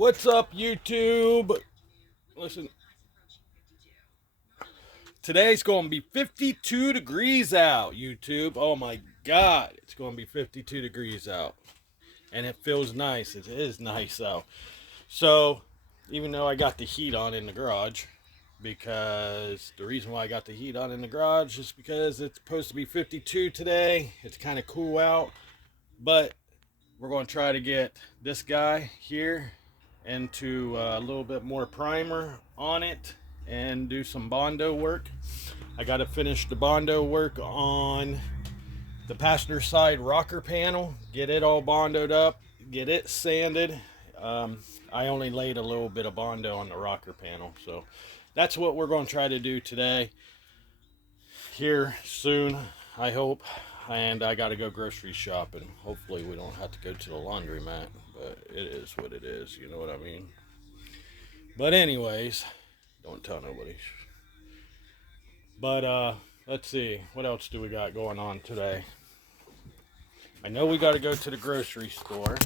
What's up, YouTube? Listen, today's going to be 52 degrees out, YouTube. Oh my God, it's going to be 52 degrees out. And it feels nice. It is nice out. So, even though I got the heat on in the garage, because the reason why I got the heat on in the garage is because it's supposed to be 52 today. It's kind of cool out. But we're going to try to get this guy here into a little bit more primer on it and do some Bondo work. I got to finish the Bondo work on the passenger side rocker panel, get it all bondoed up, get it sanded. I only laid a little bit of Bondo on the rocker panel, so that's what we're going to try to do today here soon, I hope. And I got to go grocery shopping. Hopefully we don't have to go to the laundromat, but it is what it is, you know what I mean? But anyways, don't tell nobody. But let's see, what else do we got going on today? I know we got to go to the grocery store.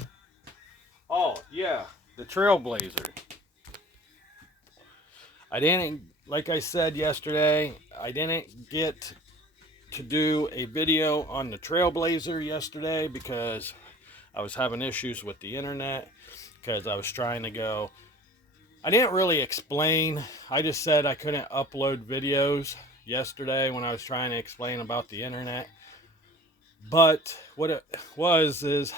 Oh, yeah, the Trailblazer. I didn't, like I said yesterday, I didn't get to do a video on the Trailblazer yesterday because I was having issues with the internet, because I was trying to go. I didn't really explain. I just said I couldn't upload videos yesterday when I was trying to explain about the internet. But what it was is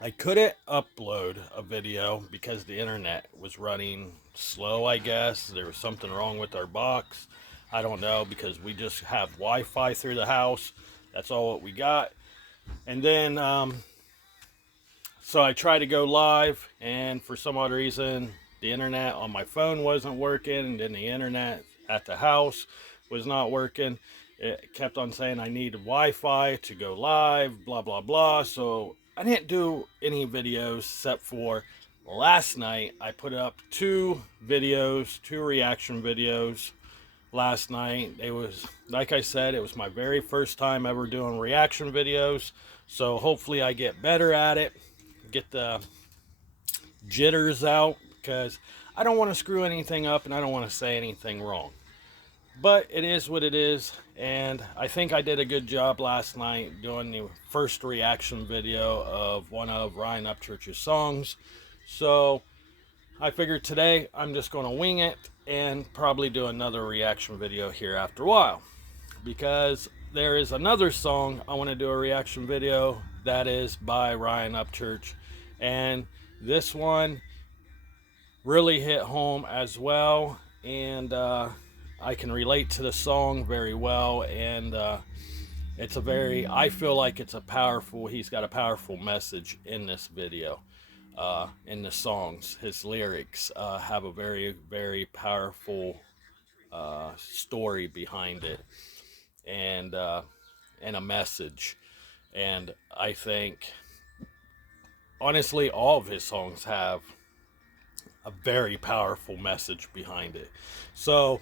I couldn't upload a video because the internet was running slow, I guess. There was something wrong with our box. I don't know, because we just have Wi-Fi through the house. That's all what we got. And then, so I tried to go live, and for some odd reason, the internet on my phone wasn't working, and then the internet at the house was not working. It kept on saying I needed Wi-Fi to go live, blah, blah, blah. So I didn't do any videos except for last night. I put up two reaction videos last night. It was, like I said, it was my very first time ever doing reaction videos. So hopefully I get better at it, get the jitters out, because I don't want to screw anything up and I don't want to say anything wrong. But it is what it is, and I think I did a good job last night doing the first reaction video of one of Ryan Upchurch's songs. So I figured today I'm just going to wing it and probably do another reaction video here after a while, because there is another song I want to do a reaction video that is by Ryan Upchurch, and this one really hit home as well, and I can relate to the song very well, and it's a very, I feel like it's a powerful, he's got a powerful message in this video, in the songs. His lyrics have a very, very powerful story behind it, and a message. And I think, honestly, all of his songs have a very powerful message behind it. So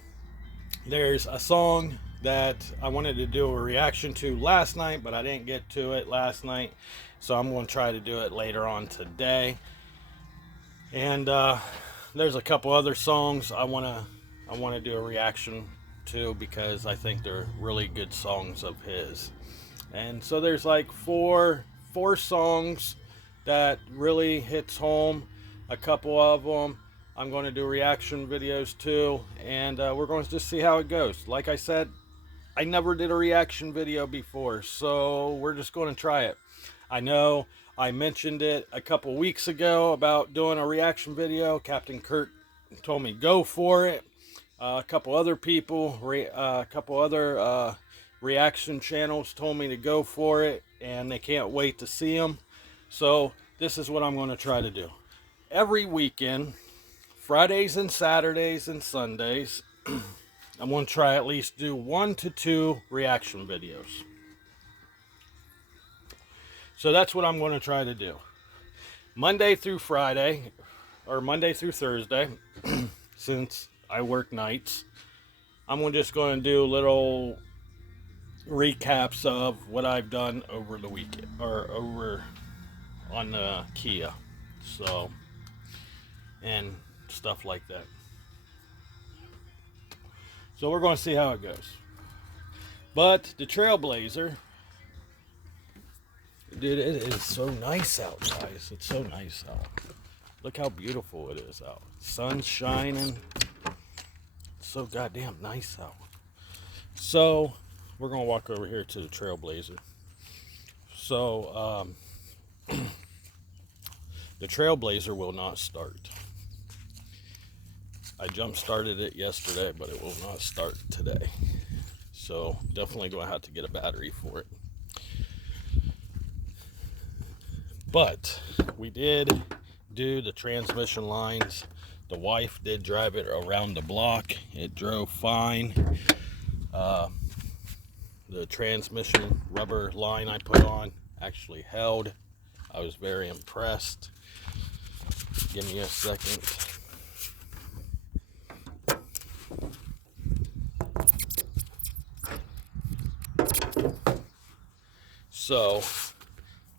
there's a song that I wanted to do a reaction to last night, but I didn't get to it last night, so I'm going to try to do it later on today. And there's a couple other songs I want to do a reaction to, because I think they're really good songs of his. And so there's like four songs that really hits home. A couple of them I'm going to do reaction videos too, and we're going to just see how it goes. Like I said, I never did a reaction video before, so we're just going to try it. I know I mentioned it a couple weeks ago about doing a reaction video. Captain Kirk told me go for it. A couple other people, a couple other reaction channels told me to go for it, and they can't wait to see them. So this is what I'm going to try to do. Every weekend, Fridays and Saturdays and Sundays, I'm going to try at least do 1 to 2 reaction videos. So that's what I'm going to try to do. Monday through Friday, or Monday through Thursday, since I work nights, I'm just going to do little recaps of what I've done over the weekend, or over on the Kia. So and stuff like that. So we're going to see how it goes. But the Trailblazer, dude, it is so nice out, guys. It's so nice out. Look how beautiful it is out. Sun's shining. It's so goddamn nice out. So we're going to walk over here to the Trailblazer. So the Trailblazer will not start. I jump started it yesterday, but it will not start today. So definitely going to have to get a battery for it. But we did do the transmission lines. The wife did drive it around the block. It drove fine. The transmission rubber line I put on actually held. I was very impressed. Give me a second. So,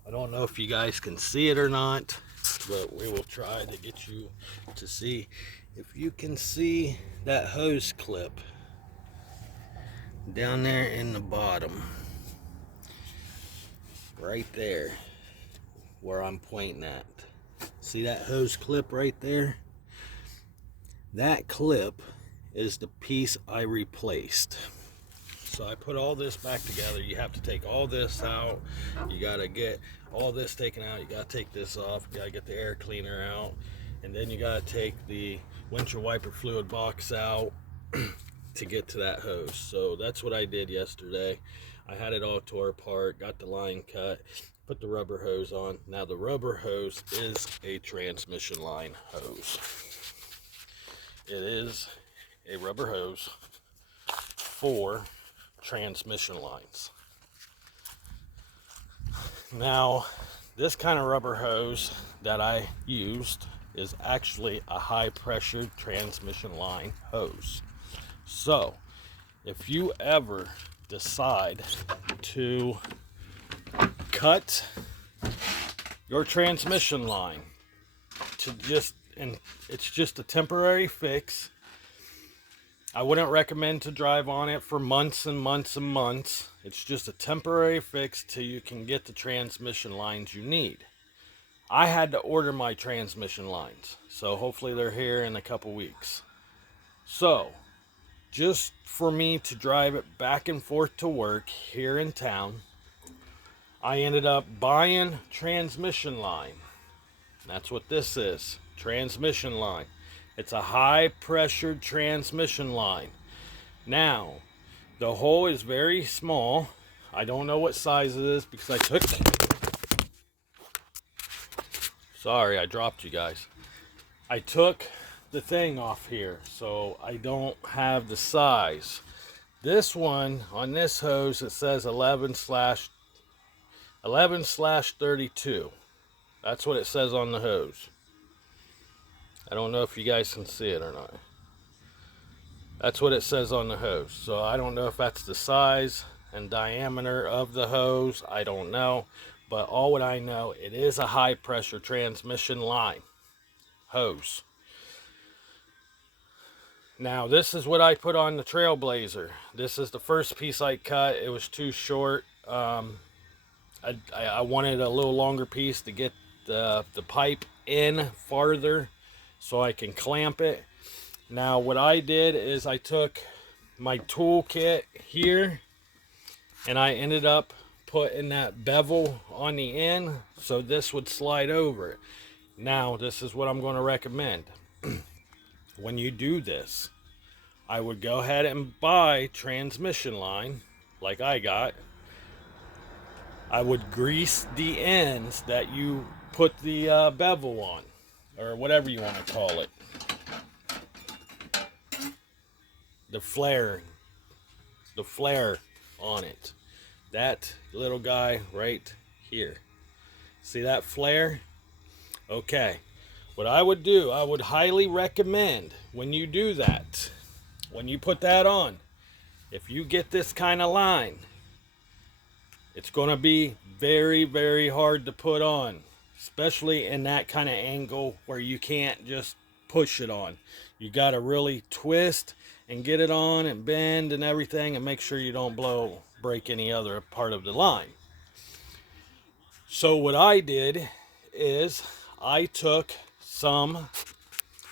I don't know if you guys can see it or not, but we will try to get you to see. If you can see that hose clip down there in the bottom, right there where I'm pointing at. See that hose clip right there? That clip is the piece I replaced. So I put all this back together. You have to take all this out. You got to get all this taken out. You got to take this off. You got to get the air cleaner out. And then you got to take the windshield wiper fluid box out to get to that hose. So that's what I did yesterday. I had it all tore apart, got the line cut, put the rubber hose on. Now the rubber hose is a transmission line hose. It is a rubber hose for transmission lines. Now, this kind of rubber hose that I used is actually a high pressure transmission line hose. So, if you ever decide to cut your transmission line to and it's just a temporary fix, I wouldn't recommend to drive on it for months and months and months. It's just a temporary fix till you can get the transmission lines you need. I had to order my transmission lines, so hopefully they're here in a couple weeks. So, just for me to drive it back and forth to work here in town, I ended up buying transmission line. That's what this is, transmission line. It's a high pressured transmission line. Now, the hole is very small. I don't know what size it is because I took... Sorry, I dropped you guys. I took the thing off here, so I don't have the size. This one, on this hose, it says 11/32. That's what it says on the hose. I don't know if you guys can see it or not. That's what it says on the hose. So I don't know if that's the size and diameter of the hose. I don't know. But all what I know, it is a high pressure transmission line hose. Now this is what I put on the Trailblazer. This is the first piece I cut. It was too short. I wanted a little longer piece to get the pipe in farther so I can clamp it. Now what I did is I took my tool kit here and I ended up putting that bevel on the end so this would slide over. Now this is what I'm going to recommend. When you do this, I would go ahead and buy transmission line like I got. I would grease the ends that you put the bevel on, or whatever you want to call it. The flare on it. That little guy right here. See that flare? Okay. What I would do, I would highly recommend when you do that, when you put that on, if you get this kind of line, it's going to be very, very hard to put on, especially in that kind of angle where you can't just push it on. You got to really twist and get it on and bend and everything, and make sure you don't break any other part of the line. So what I did is I took some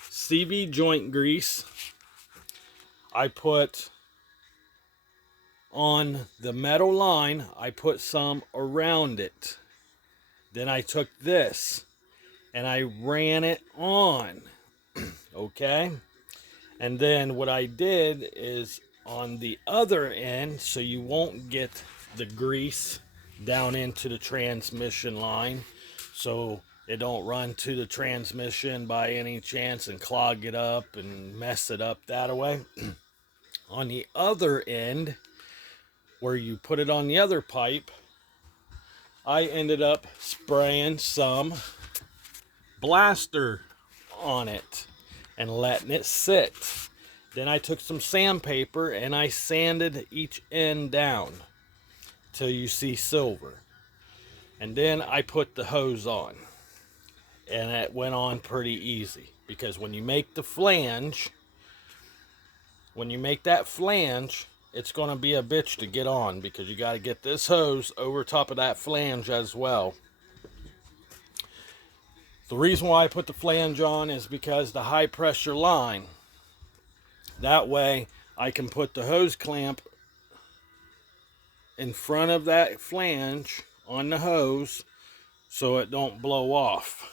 CV joint grease. I put on the metal line, I put some around it. Then I took this and I ran it on. Okay? And then what I did is on the other end, so you won't get the grease down into the transmission line, so it don't run to the transmission by any chance and clog it up and mess it up that way. On the other end, where you put it on the other pipe, I ended up spraying some blaster on it and letting it sit. Then I took some sandpaper and I sanded each end down till you see silver. And then I put the hose on. And it went on pretty easy, because when you make the flange, it's going to be a bitch to get on, because you got to get this hose over top of that flange as well. The reason why I put the flange on is because the high pressure line, that way I can put the hose clamp in front of that flange on the hose so it don't blow off.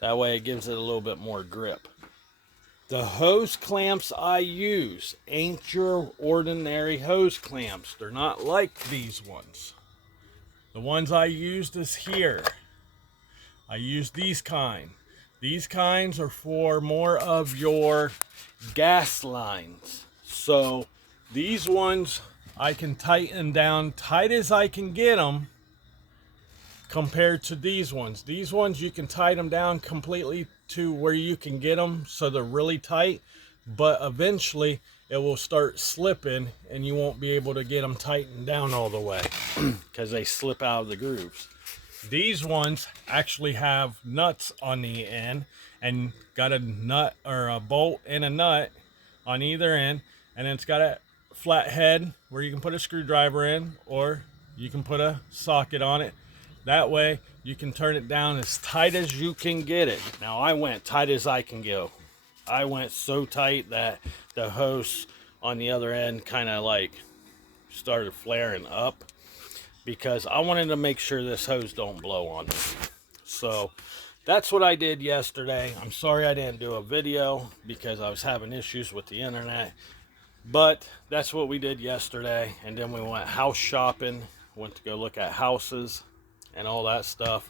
That way it gives it a little bit more grip. The hose clamps I use ain't your ordinary hose clamps. They're not like these ones. The ones I used is here. I use these kind. These kinds are for more of your gas lines. So these ones I can tighten down tight as I can get them, compared to these ones. These ones you can tighten them down completely to where you can get them so they're really tight, but eventually it will start slipping and you won't be able to get them tightened down all the way because they slip out of the grooves. These ones actually have nuts on the end and got a nut or a bolt and a nut on either end, and it's got a flat head where you can put a screwdriver in, or you can put a socket on it. That way you can turn it down as tight as you can get it. Now I went tight as I can go. I went so tight that the hose on the other end kind of like started flaring up, because I wanted to make sure this hose don't blow on me. So that's what I did yesterday. I'm sorry I didn't do a video because I was having issues with the internet, but that's what we did yesterday. And then we went house shopping, went to go look at houses and all that stuff.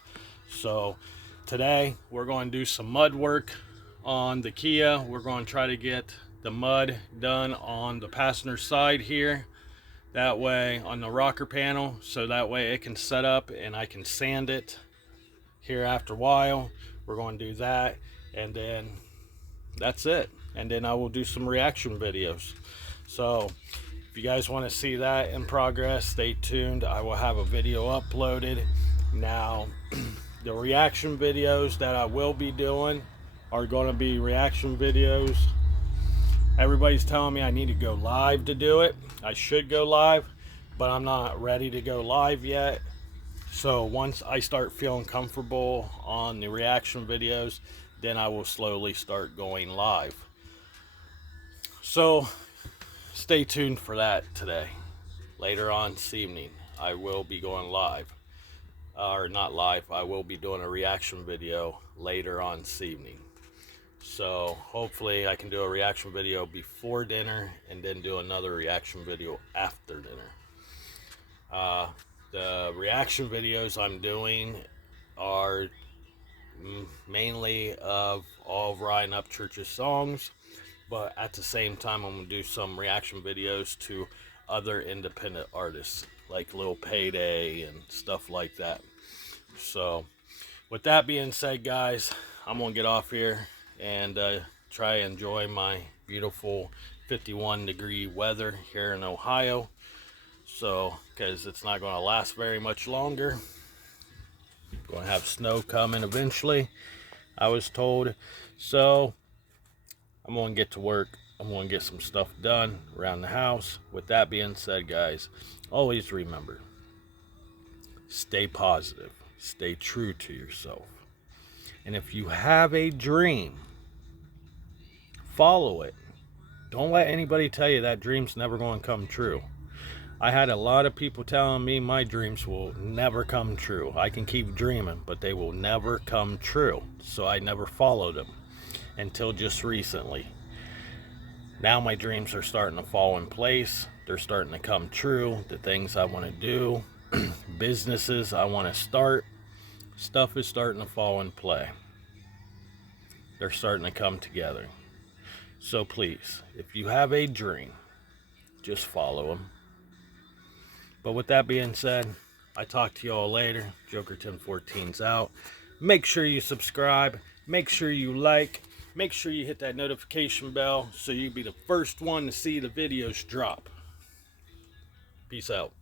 So today we're going to do some mud work on the Kia. We're going to try to get the mud done on the passenger side here, that way on the rocker panel, so that way it can set up and I can sand it here after a while. We're going to do that, and then that's it. And then I will do some reaction videos. So if you guys want to see that in progress, stay tuned. I will have a video uploaded. Now the reaction videos that I will be doing are going to be reaction videos. Everybody's telling me I need to go live to do it. I should go live, but I'm not ready to go live yet. So once I start feeling comfortable on the reaction videos, then I will slowly start going live. So stay tuned for that today. Later on this evening, I will be going live. Or not live, I will be doing a reaction video later on this evening. So hopefully I can do a reaction video before dinner and then do another reaction video after dinner. The reaction videos I'm doing are mainly of all of Ryan Upchurch's songs, but at the same time I'm going to do some reaction videos to other independent artists like Lil Payday and stuff like that. So with that being said, guys, I'm going to get off here and try and enjoy my beautiful 51-degree weather here in Ohio. So, because it's not going to last very much longer. Going to have snow coming eventually. I was told. So I'm going to get to work. I'm going to get some stuff done around the house. With that being said, guys, always remember, stay positive, stay true to yourself. And if you have a dream, follow it. Don't let anybody tell you that dream's never going to come true. I had a lot of people telling me my dreams will never come true. I can keep dreaming, but they will never come true. So I never followed them until just recently. Now my dreams are starting to fall in place. They're starting to come true. The things I want to do, businesses I want to start, stuff is starting to fall in play. They're starting to come together. So please, if you have a dream, just follow them. But with that being said, I talk to you all later. Joker 1014's out. Make sure you subscribe. Make sure you like. Make sure you hit that notification bell so you'll be the first one to see the videos drop. Peace out.